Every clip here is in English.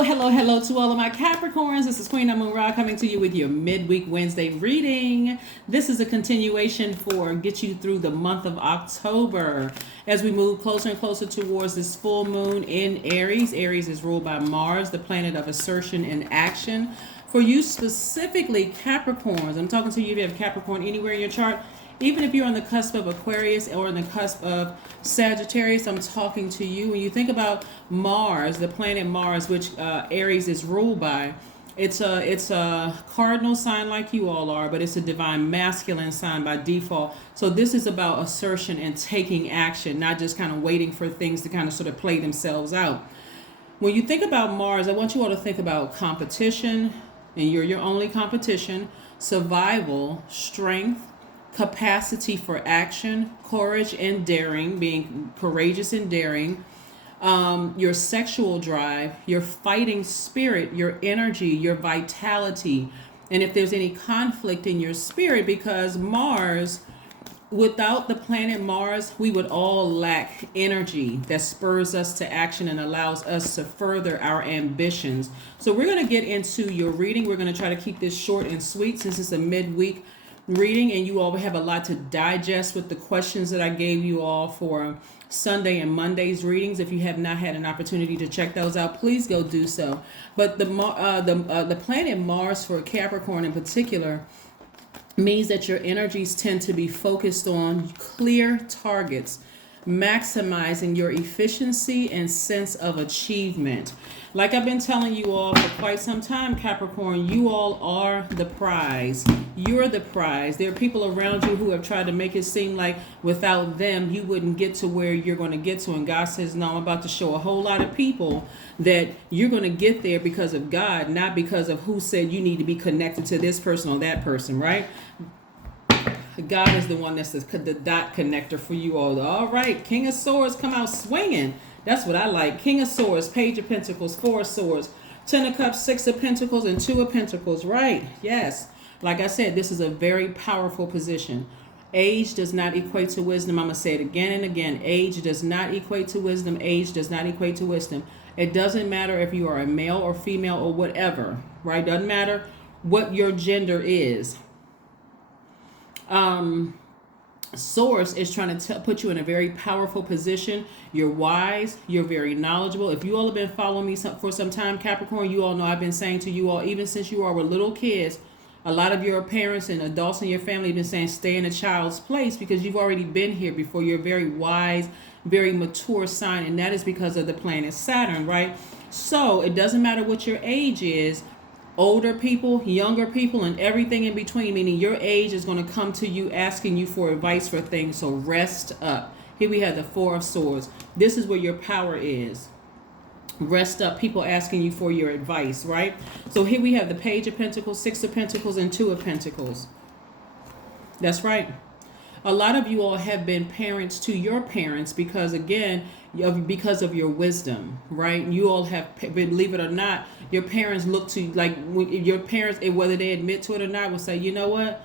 Hello to all of my Capricorns. This is Queen Amun Ra coming to you with your midweek Wednesday reading. This is a continuation for get you through the month of October as we move closer and closer towards this full moon in Aries. Aries is ruled by Mars, the planet of assertion and action. For you specifically, Capricorns, I'm talking to you if you have Capricorn anywhere in your chart. Even if you're on the cusp of Aquarius or on the cusp of Sagittarius, I'm talking to you. When you think about Mars, the planet Mars, which Aries is ruled by, it's a cardinal sign like you all are, but it's a divine masculine sign by default. So this is about assertion and taking action, not just kind of waiting for things to kind of sort of play themselves out. When you think about Mars, I want you all to think about competition, and you're your only competition, survival, strength, capacity for action, courage and daring, being courageous and daring, your sexual drive, your fighting spirit, your energy, your vitality. And if there's any conflict in your spirit, because Mars, without the planet Mars, we would all lack energy that spurs us to action and allows us to further our ambitions. So we're going to get into your reading. We're going to try to keep this short and sweet since it's a midweek reading and you all have a lot to digest with the questions that I gave you all for Sunday and Monday's readings. If you have not had an opportunity to check those out, please go do so. But the planet Mars for Capricorn in particular means that your energies tend to be focused on clear targets, maximizing your efficiency and sense of achievement. Like I've been telling you all for quite some time, Capricorn, you all are the prize. You're the prize. There are people around you who have tried to make it seem like without them, you wouldn't get to where you're going to get to. And God says, no, I'm about to show a whole lot of people that you're going to get there because of God, not because of who said you need to be connected to this person or that person, right? God is the one that's the dot connector for you all. All right, King of Swords come out swinging. That's what I like. King of Swords, Page of Pentacles, Four of Swords, Ten of Cups, Six of Pentacles, and Two of Pentacles. Right, yes. Like I said, this is a very powerful position. Age does not equate to wisdom. I'm going to say it again and again. Age does not equate to wisdom. Age does not equate to wisdom. It doesn't matter if you are a male or female or whatever, right? Doesn't matter what your gender is. Source is trying to put you in a very powerful position. You're wise. You're very knowledgeable. If you all have been following me for some time, Capricorn, you all know I've been saying to you all, even since you all were little kids, a lot of your parents and adults in your family have been saying stay in a child's place because you've already been here before. You're a very wise, very mature sign, and that is because of the planet Saturn, right? So it doesn't matter what your age is. Older people, younger people, and everything in between, meaning your age is going to come to you asking you for advice for things. So rest up. Here we have the Four of Swords. This is where your power is. Rest up. People asking you for your advice, right? So here we have the Page of Pentacles, Six of Pentacles, and Two of Pentacles. That's right. A lot of you all have been parents to your parents because, again, because of your wisdom, right? You all have, believe it or not, your parents look to, like, your parents, whether they admit to it or not, will say, you know what?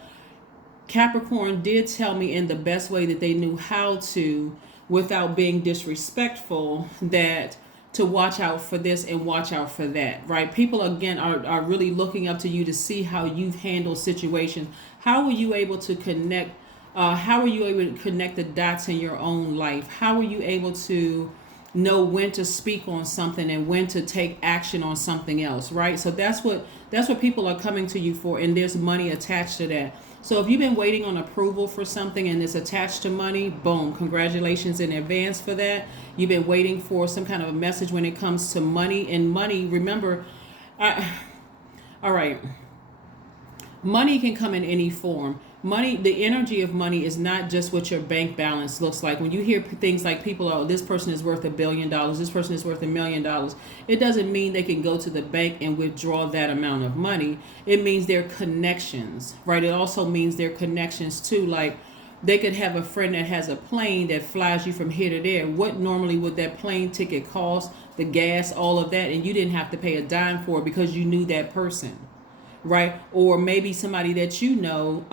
Capricorn did tell me in the best way that they knew how to, without being disrespectful, that to watch out for this and watch out for that, right? People, again, are really looking up to you to see how you've handled situations. How were you able to connect? How are you able to connect the dots in your own life? How are you able to know when to speak on something and when to take action on something else, right? So that's what people are coming to you for, and there's money attached to that. So if you've been waiting on approval for something and it's attached to money, boom, congratulations in advance for that. You've been waiting for some kind of a message when it comes to money, and money, remember, all right, money can come in any form. Money, the energy of money is not just what your bank balance looks like. When you hear things like people, oh, this person is worth $1 billion, this person is worth $1 million, it doesn't mean they can go to the bank and withdraw that amount of money. It means their connections, right? It also means their connections too. Like they could have a friend that has a plane that flies you from here to there. What normally would that plane ticket cost, the gas, all of that, and you didn't have to pay a dime for it because you knew that person. Right? Or maybe somebody that you know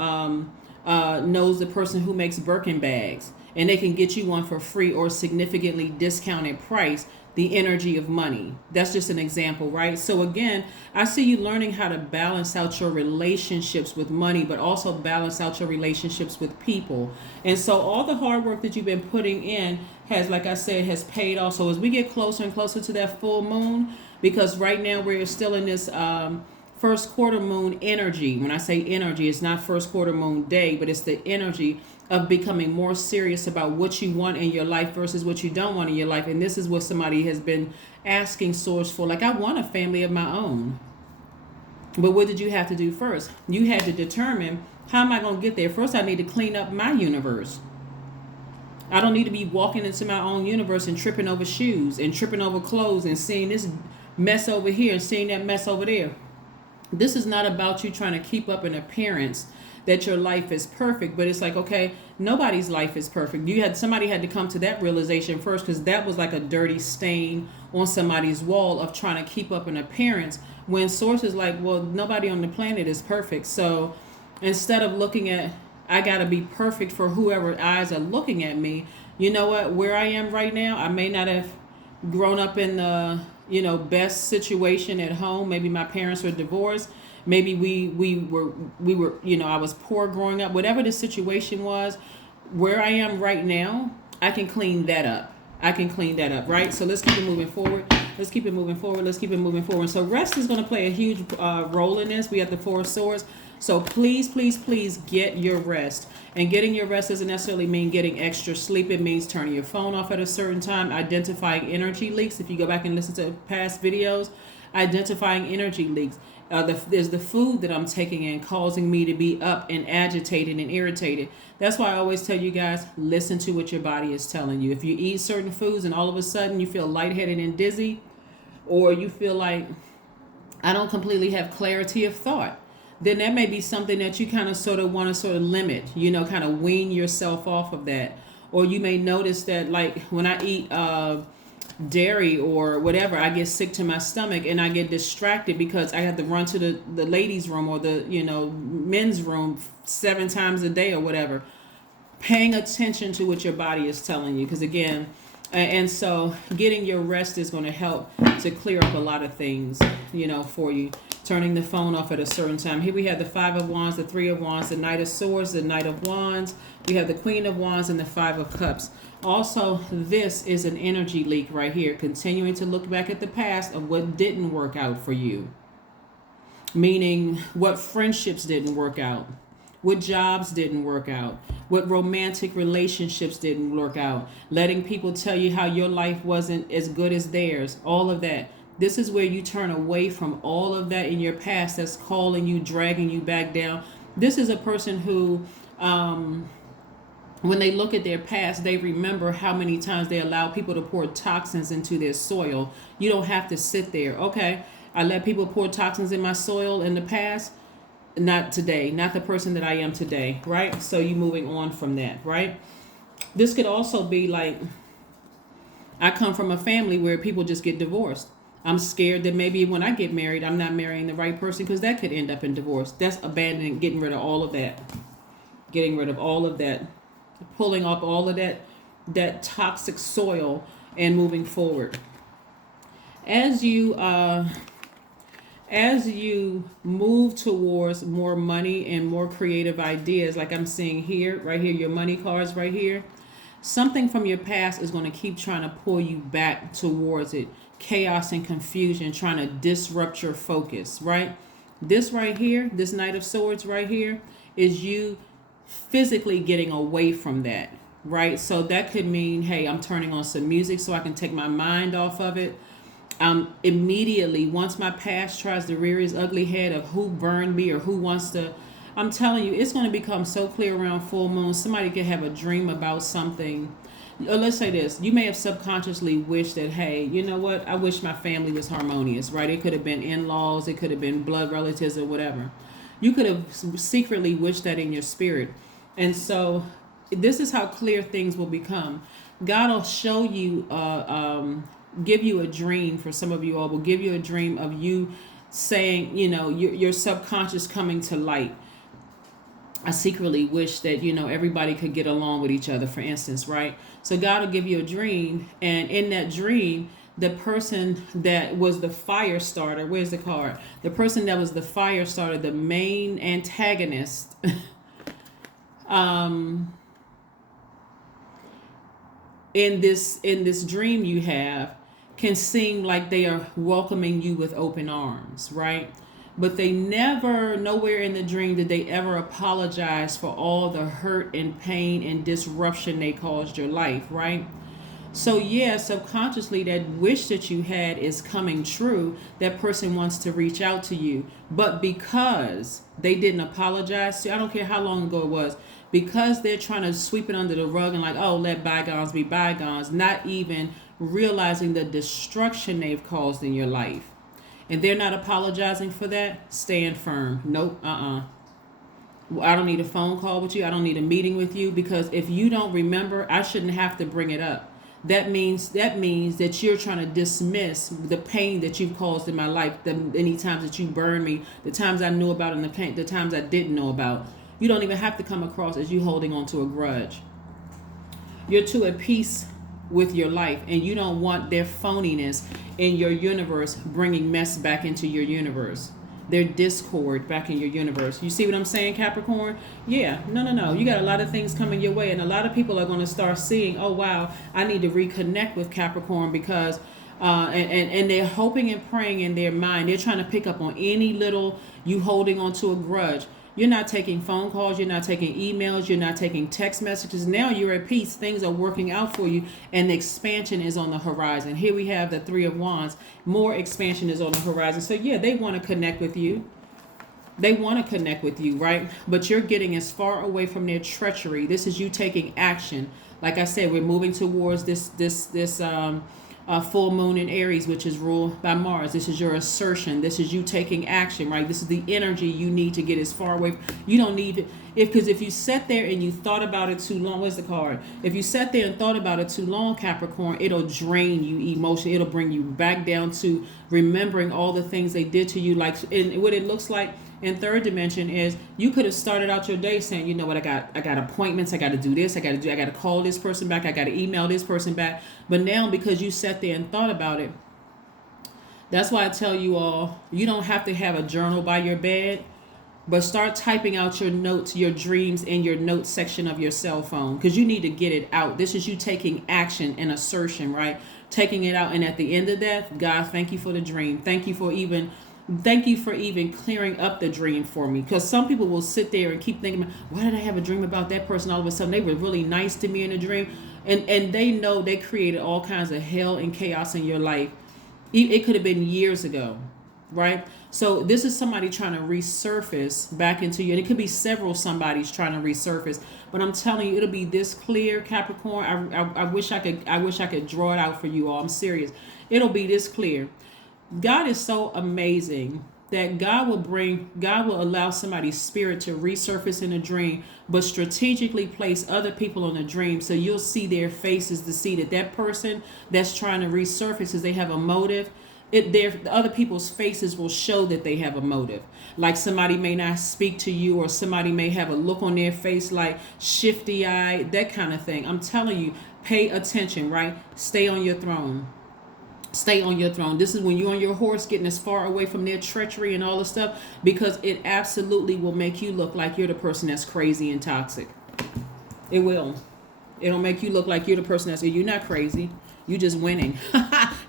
knows the person who makes Birkin bags, and they can get you one for free or significantly discounted price the energy of money. That's just an example, right? So again, I see you learning how to balance out your relationships with money, but also balance out your relationships with people. And so all the hard work that you've been putting in has, like I said, has paid off. So as we get closer and closer to that full moon, because right now we're still in this first quarter moon energy. When I say energy, it's not first quarter moon day, but it's the energy of becoming more serious about what you want in your life versus what you don't want in your life. And this is what somebody has been asking source for. Like, I want a family of my own. But what did you have to do first? You had to determine, how am I going to get there? First, I need to clean up my universe. I don't need to be walking into my own universe and tripping over shoes and tripping over clothes and seeing this mess over here and seeing that mess over there. This is not about you trying to keep up an appearance that your life is perfect, but it's like, okay, nobody's life is perfect. Somebody had to come to that realization first, because that was like a dirty stain on somebody's wall of trying to keep up an appearance, when source is like, well, nobody on the planet is perfect. So instead of looking at, I got to be perfect for whoever eyes are looking at me, you know what, where I am right now, I may not have grown up in the best situation at home. Maybe my parents were divorced. Maybe we were I was poor growing up. Whatever the situation was, where I am right now, I can clean that up. Right? So let's keep it moving forward. Let's keep it moving forward. So rest is going to play a huge role in this. We have the Four of Swords. So please get your rest. And getting your rest doesn't necessarily mean getting extra sleep. It means turning your phone off at a certain time, identifying energy leaks. If you go back and listen to past videos, identifying energy leaks. There's the food that I'm taking in causing me to be up and agitated and irritated. That's why I always tell you guys, listen to what your body is telling you. If you eat certain foods and all of a sudden you feel lightheaded and dizzy, or you feel like I don't completely have clarity of thought, then that may be something that you kind of sort of want to limit, kind of wean yourself off of that. Or you may notice that, like, when I eat dairy or whatever, I get sick to my stomach and I get distracted because I have to run to the ladies' room or the men's room 7 times a day or whatever. Paying attention to what your body is telling you, because again, and so getting your rest is going to help to clear up a lot of things for you. Turning the phone off at a certain time. Here we have the Five of Wands, the Three of Wands, the Knight of Swords, the Knight of Wands. We have the Queen of Wands and the Five of Cups. Also, this is an energy leak right here, continuing to look back at the past of what didn't work out for you. Meaning, what friendships didn't work out, what jobs didn't work out, what romantic relationships didn't work out, letting people tell you how your life wasn't as good as theirs, all of that. This is where you turn away from all of that in your past that's calling you, dragging you back down. This is a person who, when they look at their past, they remember how many times they allow people to pour toxins into their soil. You don't have to sit there. Okay, I let people pour toxins in my soil in the past. Not today, not the person that I am today, right? So you moving on from that, right? This could also be like, I come from a family where people just get divorced. I'm scared that maybe when I get married, I'm not marrying the right person, because that could end up in divorce. That's abandoning, getting rid of all of that. Pulling up all of that toxic soil and moving forward. As you move towards more money and more creative ideas, like I'm seeing here, right here, your money cards right here, something from your past is going to keep trying to pull you back towards it. Chaos and confusion, trying to disrupt your focus, right? This right here, this Knight of Swords right here, is you physically getting away from that, right? So that could mean, hey, I'm turning on some music so I can take my mind off of it. Immediately, once my past tries to rear its ugly head of who burned me or who wants to, I'm telling you, it's going to become so clear around full moon. Somebody could have a dream about something. Or let's say this, you may have subconsciously wished that, hey, you know what, I wish my family was harmonious, right? It could have been in-laws, it could have been blood relatives or whatever. You could have secretly wished that in your spirit. And so this is how clear things will become. God will show you, give you a dream. For some of you all, will give you a dream of you saying, your subconscious coming to light. I secretly wish that, everybody could get along with each other, for instance, right? So God will give you a dream, and in that dream, the person that was the fire starter, where's the card? The person that was the fire starter, the main antagonist, in this dream you have, can seem like they are welcoming you with open arms, right? But they never, nowhere in the dream did they ever apologize for all the hurt and pain and disruption they caused your life, right? So yeah, subconsciously that wish that you had is coming true. That person wants to reach out to you. But because they didn't apologize to, I don't care how long ago it was, because they're trying to sweep it under the rug and like, oh, let bygones be bygones, not even realizing the destruction they've caused in your life. And they're not apologizing for that, stand firm. Nope, I don't need a phone call with you. I don't need a meeting with you, because if you don't remember, I shouldn't have to bring it up. That means that you're trying to dismiss the pain that you've caused in my life, the many times that you burned me, the times I knew about and the times I didn't know about. You don't even have to come across as you holding on to a grudge. You're too at peace with your life, and you don't want their phoniness in your universe bringing mess back into your universe. Their discord back in your universe. You see what I'm saying, Capricorn? Yeah, no. You got a lot of things coming your way, and a lot of people are going to start seeing, oh wow, I need to reconnect with Capricorn, because and they're hoping and praying in their mind. They're trying to pick up on any little you holding on to a grudge. You're not taking phone calls. You're not taking emails. You're not taking text messages. Now you're at peace. Things are working out for you, and the expansion is on the horizon. Here we have the Three of Wands. More expansion is on the horizon. So yeah, they want to connect with you. They want to connect with you, right? But you're getting as far away from their treachery. This is you taking action. Like I said, we're moving towards this full moon in Aries, which is ruled by Mars. This is your assertion. This is you taking action, right? This is the energy you need to get as far away. You don't need to, because if you sat there and you thought about it too long, where's the card? If you sat there and thought about it too long, Capricorn, it'll drain you emotionally. It'll bring you back down to remembering all the things they did to you. Like, and what it looks like in third dimension is you could have started out your day saying, you know what, I got appointments, I got to do this, I got to call this person back, I got to email this person back. But now, because you sat there and thought about it, that's why I tell you all, you don't have to have a journal by your bed, but start typing out your notes, your dreams in your notes section of your cell phone, because you need to get it out. This is you taking action and assertion, right? Taking it out. And at the end of that, God, thank you for the dream. Thank you for even clearing up the dream for me. Because some people will sit there and keep thinking, why did I have a dream about that person? All of a sudden they were really nice to me in a dream. And they know they created all kinds of hell and chaos in your life. It could have been years ago, right? So this is somebody trying to resurface back into you. And it could be several somebody's trying to resurface. But I'm telling you, it'll be this clear, Capricorn. I wish I could draw it out for you all. I'm serious. It'll be this clear. God is so amazing that God will allow somebody's spirit to resurface in a dream, but strategically place other people in a dream, so you'll see their faces to see that person that's trying to resurface, is they have a motive. The other people's faces will show that they have a motive. Like somebody may not speak to you, or somebody may have a look on their face like shifty eye, that kind of thing. I'm telling you, pay attention, right? Stay on your throne. Stay on your throne. This is when you're on your horse, getting as far away from their treachery and all the stuff, because it absolutely will make you look like you're the person that's crazy and toxic. It will. It'll make you look like you're the person you're not crazy. You just winning.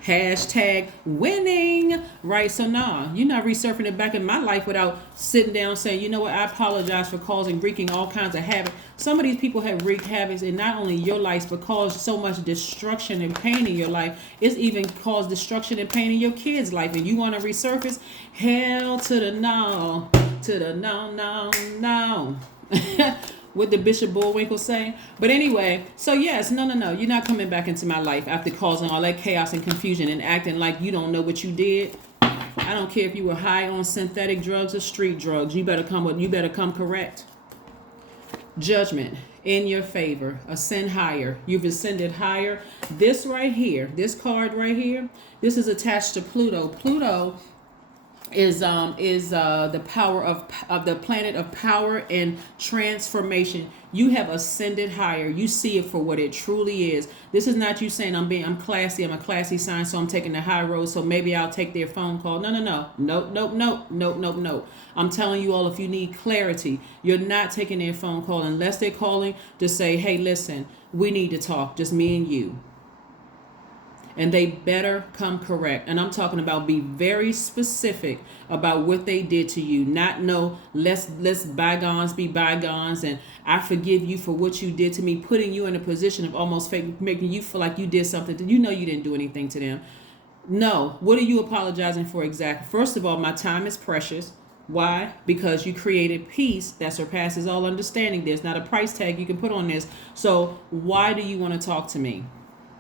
Hashtag winning. Right? So you're not resurfing it back in my life without sitting down saying, you know what, I apologize for wreaking all kinds of havoc. Some of these people have wreaked havoc in not only your life, but caused so much destruction and pain in your life. It's even caused destruction and pain in your kids' life. And you want to resurface? Hell to the no. To the no. What the Bishop Bullwinkle say. But anyway, so yes, no, you're not coming back into my life after causing all that chaos and confusion and acting like you don't know what you did. I don't care if you were high on synthetic drugs or street drugs. You better come correct. Judgment in your favor. Ascend higher. You've ascended higher. This right here, this card right here, this is attached to Pluto. Pluto is the power of the planet of power and transformation. You have ascended higher. You see it for what it truly is. This is not you saying I'm classy, I'm a classy sign, so I'm taking the high road, so maybe I'll take their phone call. No. I'm telling you all, if you need clarity, you're not taking their phone call unless they're calling to say, hey, listen, we need to talk, just me and you. And they better come correct. And I'm talking about be very specific about what they did to you. Not no, let's bygones be bygones, and I forgive you for what you did to me, putting you in a position of almost making you feel like you did something that you know you didn't do anything to them. No, what are you apologizing for exactly? First of all, my time is precious. Why? Because you created peace that surpasses all understanding. There's not a price tag you can put on this. So why do you want to talk to me?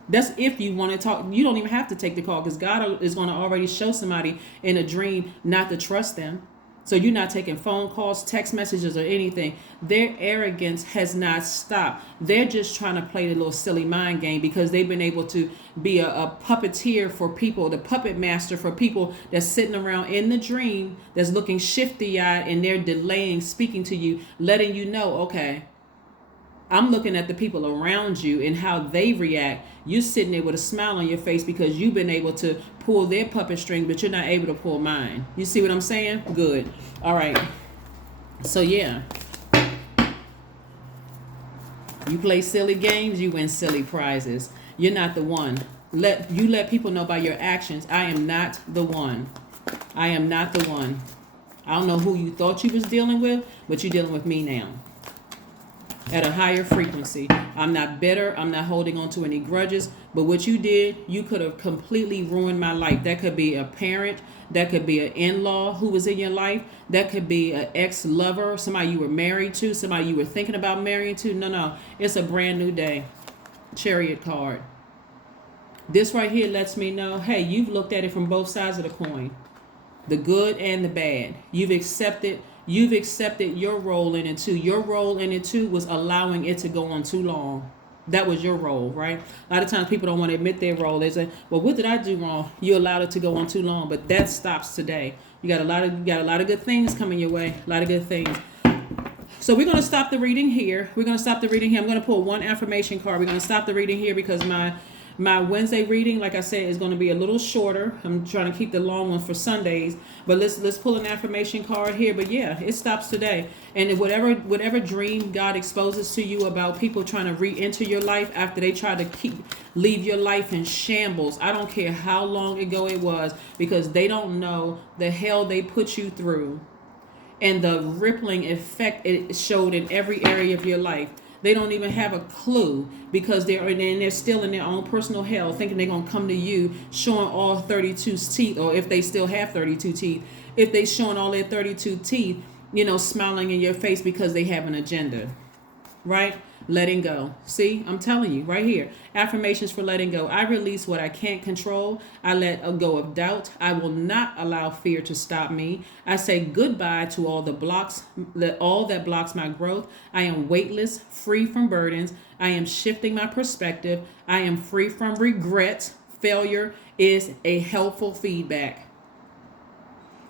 That's if you want to talk. You don't even have to take the call, because God is going to already show somebody in a dream not to trust them. So you're not taking phone calls, text messages, or anything. Their arrogance has not stopped. They're just trying to play the little silly mind game, because they've been able to be a puppeteer for people, the puppet master for people that's sitting around in the dream, that's looking shifty-eyed, and they're delaying speaking to you, letting you know, okay, I'm looking at the people around you and how they react. You're sitting there with a smile on your face because you've been able to pull their puppet string, but you're not able to pull mine. You see what I'm saying? Good. All right. So, yeah. You play silly games, you win silly prizes. You're not the one. Let people know by your actions, I am not the one. I am not the one. I don't know who you thought you was dealing with, but you're dealing with me now. At a higher frequency. I'm not bitter. I'm not holding on to any grudges. But what you did, you could have completely ruined my life. That could be a parent. That could be an in-law who was in your life. That could be an ex-lover, somebody you were married to, somebody you were thinking about marrying to. No. It's a brand new day. Chariot card. This right here lets me know, hey, you've looked at it from both sides of the coin. The good and the bad. You've accepted your role in it too. Your role in it too was allowing it to go on too long. That was your role, right? A lot of times people don't want to admit their role. They say, well, what did I do wrong? You allowed it to go on too long, but that stops today. You got a lot of good things coming your way. A lot of good things. So we're going to stop the reading here. I'm going to pull one affirmation card. We're going to stop the reading here because my Wednesday reading, like I said, is going to be a little shorter. I'm trying to keep the long one for Sundays. But let's pull an affirmation card here. But yeah, it stops today. And whatever dream God exposes to you about people trying to re-enter your life after they try to leave your life in shambles, I don't care how long ago it was, because they don't know the hell they put you through and the rippling effect it showed in every area of your life. They don't even have a clue, because they're still in their own personal hell, thinking they're going to come to you showing all 32 teeth, or if they still have 32 teeth, if they showing all their 32 teeth, smiling in your face because they have an agenda, right? Letting go. See, I'm telling you right here. Affirmations for letting go. I release what I can't control. I let go of doubt. I will not allow fear to stop me. I say goodbye to all that blocks my growth. I am weightless, free from burdens. I am shifting my perspective. I am free from regret. Failure is a helpful feedback.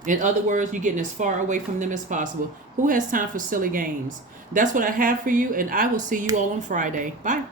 In other words, you're getting as far away from them as possible. Who has time for silly games? That's what I have for you, and I will see you all on Friday. Bye.